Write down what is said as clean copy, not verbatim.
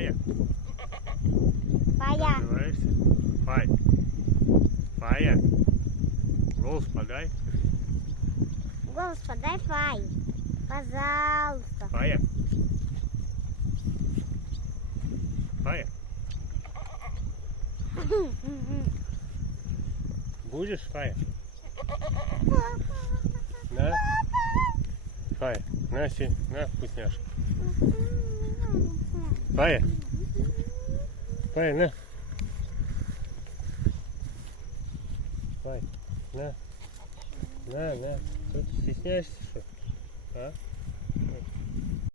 Фая. Фая. Называешься? Фай. Фая. Голос подай. Голос подай, Фай. Пожалуйста. Фая. Фая. Будешь, Фая? На. Фая. На, на, вкусняшка. Фая. Фая, на. Фай, на. На. Что ты стесняешься, что? А?